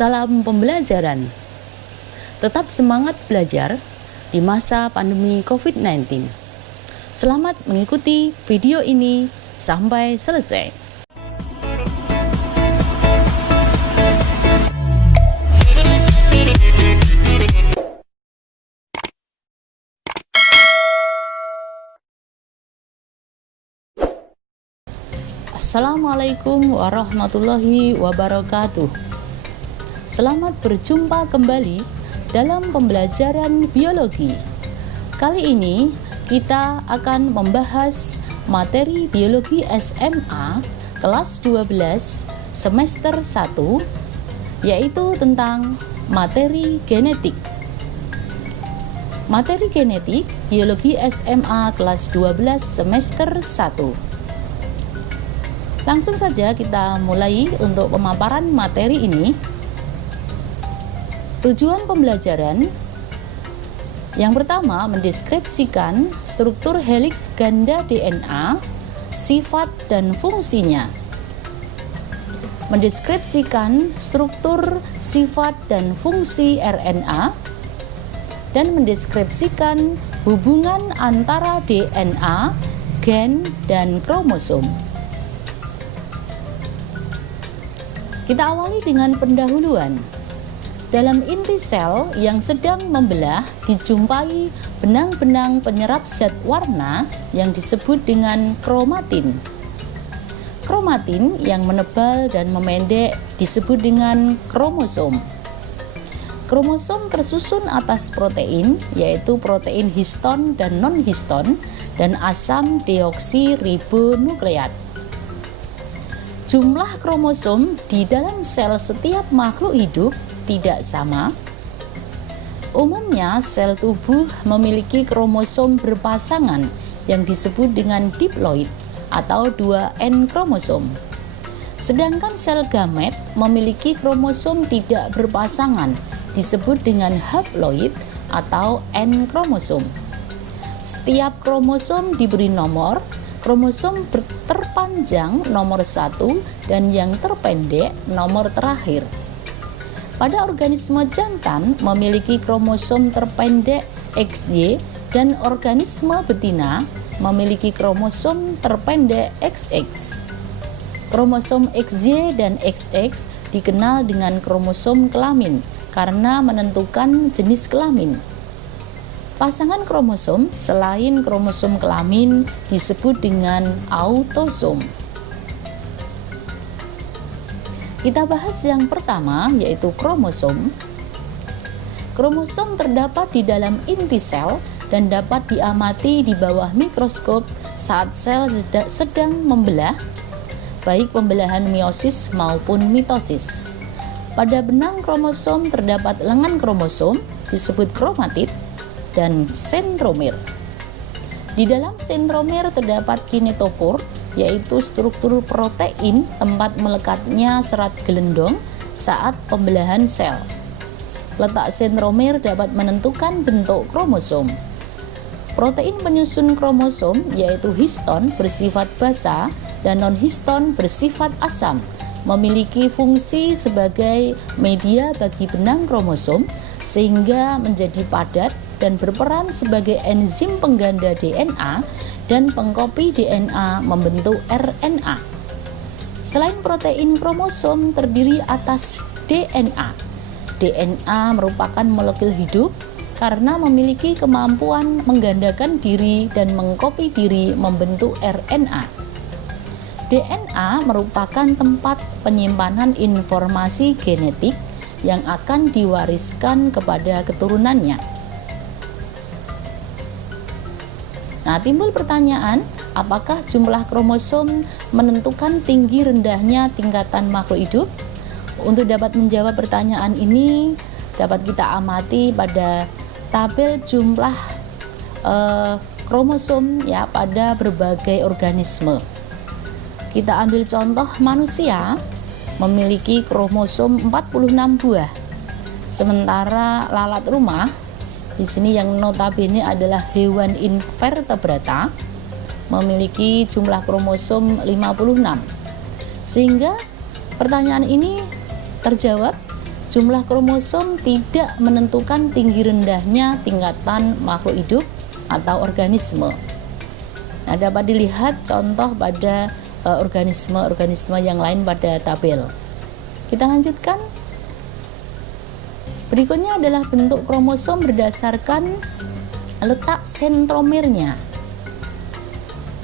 Salam pembelajaran. Tetap semangat belajar di masa pandemi COVID-19. Selamat mengikuti video ini sampai selesai. Assalamualaikum warahmatullahi wabarakatuh. Selamat berjumpa kembali dalam pembelajaran biologi. Kali ini kita akan membahas materi biologi SMA kelas 12 semester 1, yaitu tentang materi genetik. Materi genetik biologi SMA kelas 12 semester 1. Langsung saja kita mulai untuk pemaparan materi ini. Tujuan pembelajaran yang pertama, mendeskripsikan struktur heliks ganda DNA, sifat dan fungsinya. Mendeskripsikan struktur, sifat dan fungsi RNA, dan mendeskripsikan hubungan antara DNA, gen, dan kromosom. Kita awali dengan pendahuluan. Dalam inti sel yang sedang membelah dijumpai benang-benang penyerap zat warna yang disebut dengan kromatin. Kromatin yang menebal dan memendek disebut dengan kromosom. Kromosom tersusun atas protein, yaitu protein histon dan non-histon, dan asam deoksiribonukleat. Jumlah kromosom di dalam sel setiap makhluk hidup tidak sama. Umumnya sel tubuh memiliki kromosom berpasangan yang disebut dengan diploid atau 2N kromosom. Sedangkan sel gamet memiliki kromosom tidak berpasangan disebut dengan haploid atau N kromosom. Setiap kromosom diberi nomor. Kromosom terpanjang nomor 1 dan yang terpendek nomor terakhir. Pada organisme jantan memiliki kromosom terpendek XY dan organisme betina memiliki kromosom terpendek XX. Kromosom XY dan XX dikenal dengan kromosom kelamin karena menentukan jenis kelamin. Pasangan kromosom selain kromosom kelamin disebut dengan autosom. Kita bahas yang pertama, yaitu kromosom. Kromosom terdapat di dalam inti sel dan dapat diamati di bawah mikroskop saat sel sedang membelah, baik pembelahan meiosis maupun mitosis. Pada benang kromosom terdapat lengan kromosom disebut kromatid dan sentromer. Di dalam sentromer terdapat kinetopor, yaitu struktur protein tempat melekatnya serat gelendong saat pembelahan sel. Letak sentromer dapat menentukan bentuk kromosom. Protein penyusun kromosom, yaitu histon, bersifat basa dan non-histon bersifat asam, memiliki fungsi sebagai media bagi benang kromosom sehingga menjadi padat dan berperan sebagai enzim pengganda DNA dan pengkopi DNA membentuk RNA. Selain protein, kromosom terdiri atas DNA. DNA merupakan molekul hidup karena memiliki kemampuan menggandakan diri dan mengkopi diri membentuk RNA. DNA merupakan tempat penyimpanan informasi genetik yang akan diwariskan kepada keturunannya. Nah, timbul pertanyaan, apakah jumlah kromosom menentukan tinggi rendahnya tingkatan makhluk hidup? Untuk dapat menjawab pertanyaan ini, dapat kita amati pada tabel jumlah kromosom ya pada berbagai organisme. Kita ambil contoh manusia memiliki kromosom 46 buah. Sementara lalat rumah di sini yang notabene adalah hewan invertebrata memiliki jumlah kromosom 56. Sehingga pertanyaan ini terjawab Jumlah kromosom tidak menentukan tinggi rendahnya tingkatan makhluk hidup atau organisme. Nah, dapat dilihat contoh pada organisme-organisme yang lain pada tabel. Kita lanjutkan. Berikutnya adalah bentuk kromosom berdasarkan letak sentromernya.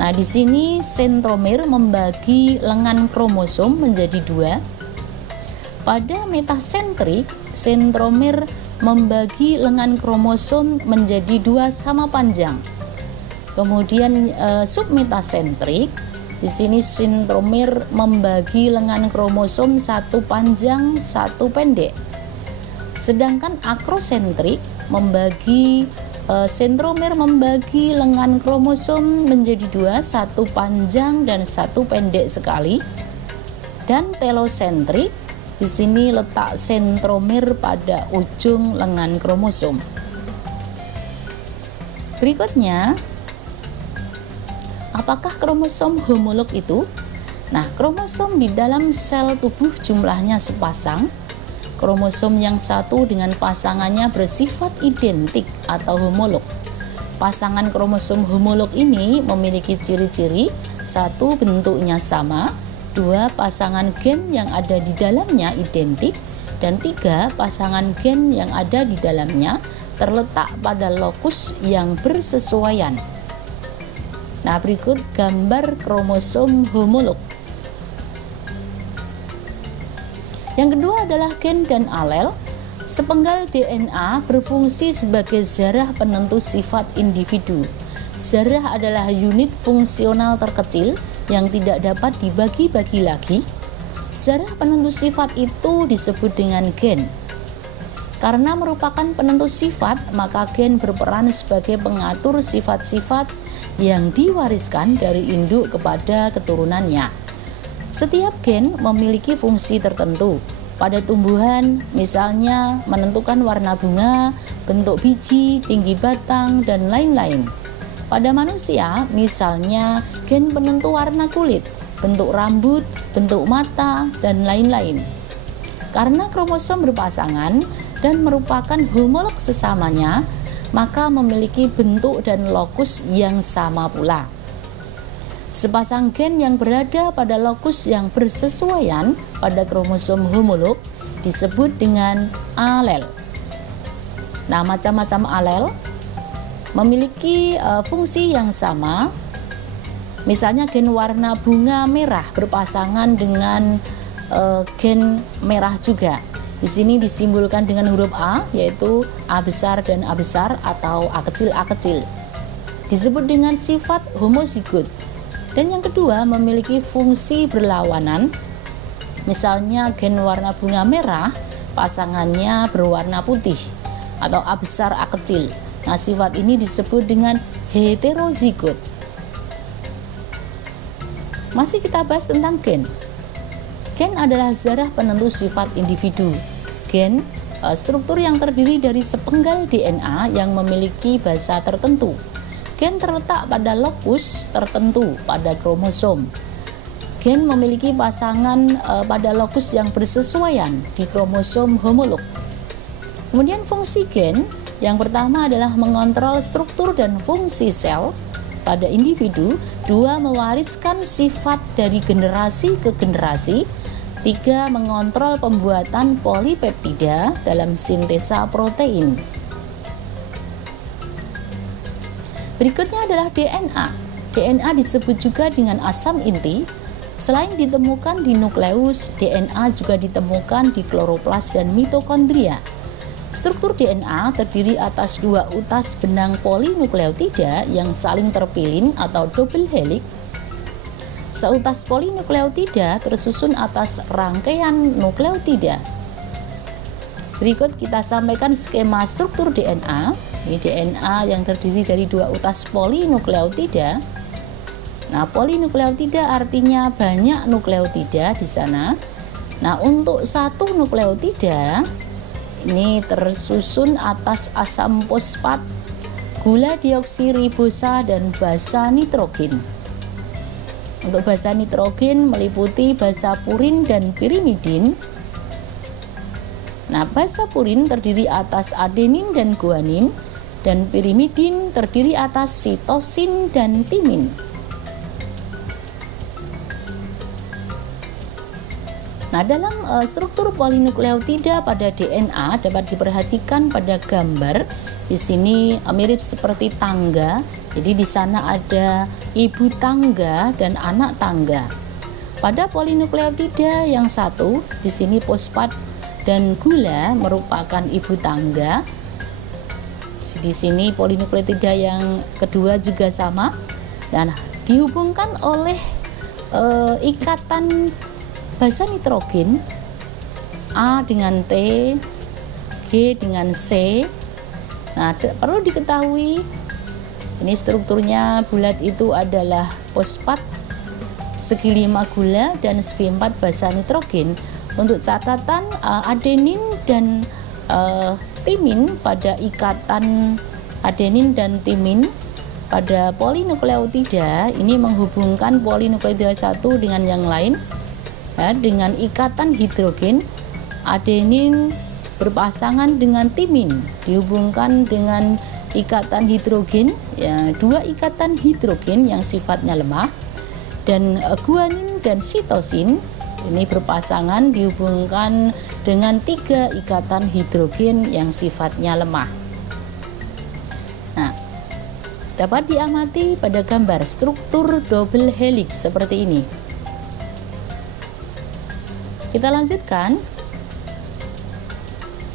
Nah, di sini sentromer membagi lengan kromosom menjadi dua. Pada metasentrik, sentromer membagi lengan kromosom menjadi dua sama panjang. Kemudian submetasentrik, di sini sentromer membagi lengan kromosom satu panjang, satu pendek. Sedangkan akrosentrik sentromer membagi lengan kromosom menjadi dua, satu panjang dan satu pendek sekali. Dan telosentrik, di sini letak sentromer pada ujung lengan kromosom. Berikutnya, apakah kromosom homolog itu? Nah, kromosom di dalam sel tubuh jumlahnya sepasang. Kromosom yang satu dengan pasangannya bersifat identik atau homolog. Pasangan kromosom homolog ini memiliki ciri-ciri: satu, bentuknya sama; dua, pasangan gen yang ada di dalamnya identik; dan tiga, pasangan gen yang ada di dalamnya terletak pada lokus yang bersesuaian. Nah, berikut gambar kromosom homolog. Yang kedua adalah gen dan alel. Sepenggal DNA berfungsi sebagai zarah penentu sifat individu. Zarah adalah unit fungsional terkecil yang tidak dapat dibagi-bagi lagi. Zarah penentu sifat itu disebut dengan gen. Karena merupakan penentu sifat, maka gen berperan sebagai pengatur sifat-sifat yang diwariskan dari induk kepada keturunannya. Setiap gen memiliki fungsi tertentu. Pada tumbuhan, misalnya menentukan warna bunga, bentuk biji, tinggi batang, dan lain-lain. Pada manusia, misalnya gen penentu warna kulit, bentuk rambut, bentuk mata, dan lain-lain. Karena kromosom berpasangan dan merupakan homolog sesamanya, maka memiliki bentuk dan lokus yang sama pula. Sepasang gen yang berada pada lokus yang bersesuaian pada kromosom homolog disebut dengan alel. Nah, macam-macam alel memiliki fungsi yang sama. Misalnya gen warna bunga merah berpasangan dengan gen merah juga. Di sini disimbolkan dengan huruf A, yaitu A besar dan A besar atau A kecil A kecil. Disebut dengan sifat homozigot. Dan yang kedua memiliki fungsi berlawanan. Misalnya gen warna bunga merah pasangannya berwarna putih atau A besar A kecil. Nah, sifat ini disebut dengan heterozigot. Masih kita bahas tentang gen. Gen adalah zarah penentu sifat individu. Gen, struktur yang terdiri dari sepenggal DNA yang memiliki basa tertentu. Gen terletak pada lokus tertentu pada kromosom. Gen memiliki pasangan pada lokus yang bersesuaian di kromosom homolog. Kemudian fungsi gen yang pertama adalah mengontrol struktur dan fungsi sel pada individu. Dua, mewariskan sifat dari generasi ke generasi. Tiga, mengontrol pembuatan polipeptida dalam sintesa protein. Berikutnya adalah DNA. DNA disebut juga dengan asam inti. Selain ditemukan di nukleus, DNA juga ditemukan di kloroplas dan mitokondria. Struktur DNA terdiri atas dua utas benang polinukleotida yang saling terpilin atau double helix. Seutas polinukleotida tersusun atas rangkaian nukleotida. Berikut kita sampaikan skema struktur DNA. Ini DNA yang terdiri dari dua utas polinukleotida. Nah, polinukleotida artinya banyak nukleotida di sana. Nah, untuk satu nukleotida ini tersusun atas asam fosfat, gula deoksiribosa, dan basa nitrogen. Untuk basa nitrogen meliputi basa purin dan pirimidin. Nah, basa purin terdiri atas adenin dan guanin, dan pirimidin terdiri atas sitosin dan timin. Nah, dalam struktur polinukleotida pada DNA dapat diperhatikan pada gambar. Di sini mirip seperti tangga. Jadi di sana ada ibu tangga dan anak tangga. Pada polinukleotida yang satu, di sini fosfat dan gula merupakan ibu tangga. Di sini polinukleotida yang kedua juga sama dan dihubungkan oleh ikatan basa nitrogen A dengan T, G dengan C. Nah, perlu diketahui ini strukturnya bulat itu adalah fosfat, segi 5 gula dan segi 4 basa nitrogen. Untuk catatan, adenin dan timin pada ikatan adenin dan timin pada polinukleotida ini menghubungkan polinukleotida satu dengan yang lain ya, dengan ikatan hidrogen. Adenin berpasangan dengan timin dihubungkan dengan ikatan hidrogen ya, 2 ikatan hidrogen yang sifatnya lemah, dan guanin dan sitosin ini berpasangan dihubungkan dengan 3 ikatan hidrogen yang sifatnya lemah. Nah, dapat diamati pada gambar struktur double helix seperti ini. Kita lanjutkan.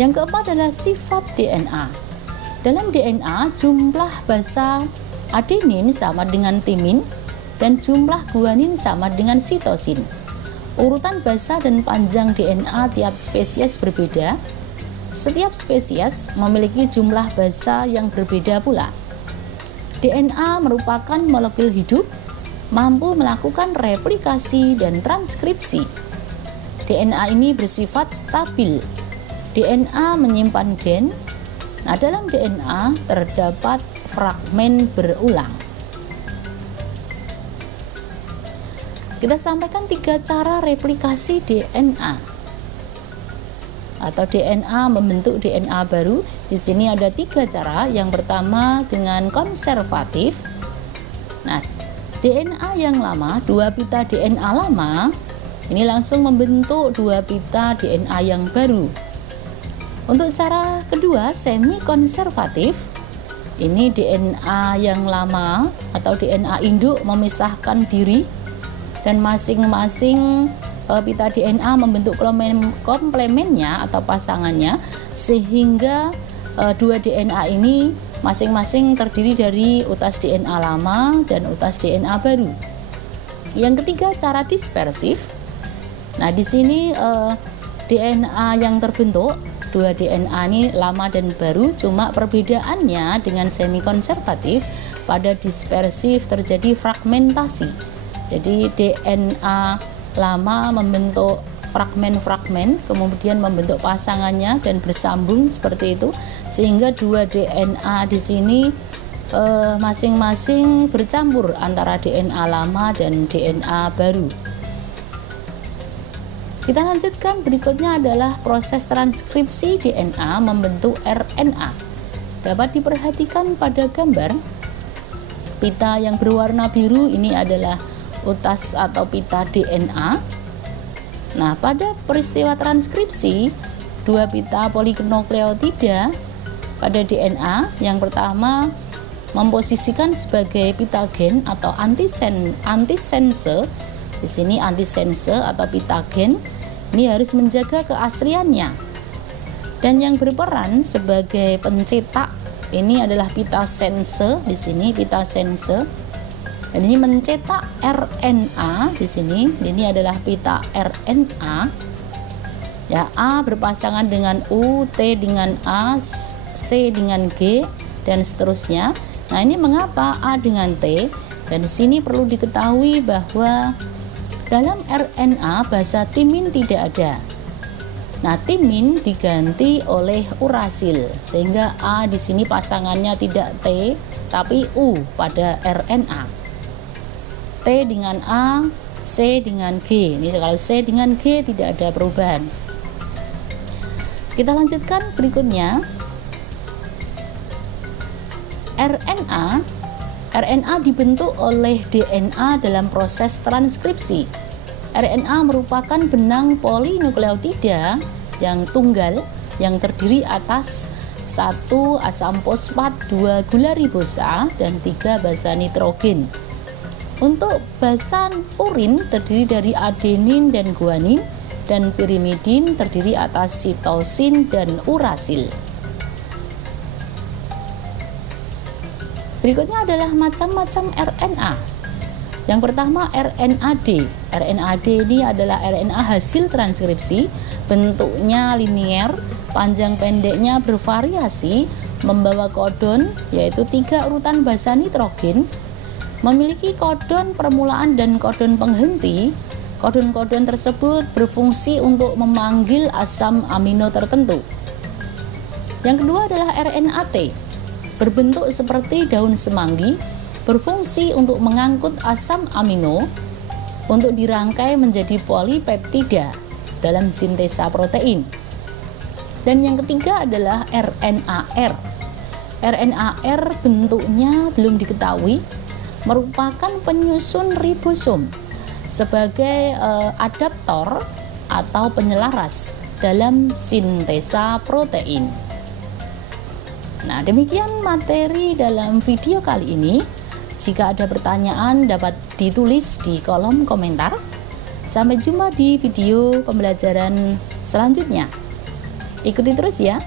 Yang keempat adalah sifat DNA. Dalam DNA, jumlah basa adenin sama dengan timin dan jumlah guanin sama dengan sitosin. Urutan basa dan panjang DNA tiap spesies berbeda. Setiap spesies memiliki jumlah basa yang berbeda pula. DNA merupakan molekul hidup, mampu melakukan replikasi dan transkripsi. DNA ini bersifat stabil. DNA menyimpan gen. Nah, dalam DNA terdapat fragmen berulang. Kita sampaikan 3 cara replikasi DNA atau DNA membentuk DNA baru. Di sini ada 3 cara. Yang pertama dengan konservatif. Nah, DNA yang lama, 2 pita DNA lama, ini langsung membentuk 2 pita DNA yang baru. Untuk cara kedua, semi konservatif. Ini DNA yang lama atau DNA induk memisahkan diri dan masing-masing pita DNA membentuk komplemennya atau pasangannya, sehingga 2 DNA ini masing-masing terdiri dari utas DNA lama dan utas DNA baru. Yang ketiga, cara dispersif. Nah, di sini DNA yang terbentuk 2 DNA ini lama dan baru, cuma perbedaannya dengan semi konservatif. Pada dispersif terjadi fragmentasi. Jadi DNA lama membentuk fragmen-fragmen, kemudian membentuk pasangannya dan bersambung seperti itu, sehingga 2 DNA di sini masing-masing bercampur antara DNA lama dan DNA baru. Kita lanjutkan, berikutnya adalah proses transkripsi DNA membentuk RNA. Dapat diperhatikan pada gambar pita yang berwarna biru ini adalah utas atau pita DNA. Nah, pada peristiwa transkripsi 2 pita polinukleotida pada DNA, yang pertama memposisikan sebagai pita gen atau antisense. Di sini antisense atau pita gen ini harus menjaga keasliannya. Dan yang berperan sebagai pencetak ini adalah pita sense. Di sini pita sense. Dan ini mencetak RNA di sini. Ini adalah pita RNA. Ya, A berpasangan dengan U, T dengan A, C dengan G dan seterusnya. Nah, ini mengapa A dengan T? Dan di sini perlu diketahui bahwa dalam RNA basa timin tidak ada. Nah, timin diganti oleh urasil sehingga A di sini pasangannya tidak T tapi U pada RNA. T dengan A, C dengan G. Ini kalau C dengan G tidak ada perubahan. Kita lanjutkan berikutnya. RNA dibentuk oleh DNA dalam proses transkripsi. RNA merupakan benang polinukleotida yang tunggal yang terdiri atas 1 asam fosfat, 2 gula ribosa, dan 3 basa nitrogen. Untuk basa purin terdiri dari adenin dan guanin, dan pirimidin terdiri atas sitosin dan urasil. Berikutnya adalah macam-macam RNA. Yang pertama RNAD. RNAD ini adalah RNA hasil transkripsi, bentuknya linier, panjang pendeknya bervariasi, membawa kodon yaitu 3 urutan basa nitrogen, memiliki kodon permulaan dan kodon penghenti. Kodon-kodon tersebut berfungsi untuk memanggil asam amino tertentu. Yang kedua adalah RNAT, berbentuk seperti daun semanggi, berfungsi untuk mengangkut asam amino untuk dirangkai menjadi polipeptida dalam sintesa protein. Dan yang ketiga adalah RNAR. RNAR bentuknya belum diketahui, merupakan penyusun ribosom sebagai adaptor atau penyelaras dalam sintesa protein. Nah, demikian materi dalam video kali ini. Jika ada pertanyaan dapat ditulis di kolom komentar. Sampai jumpa di video pembelajaran selanjutnya. Ikuti terus ya.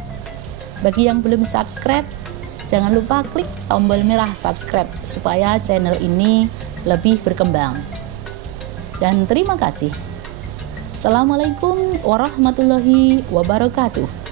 Bagi yang belum subscribe, jangan lupa klik tombol merah subscribe supaya channel ini lebih berkembang. Dan terima kasih. Assalamualaikum warahmatullahi wabarakatuh.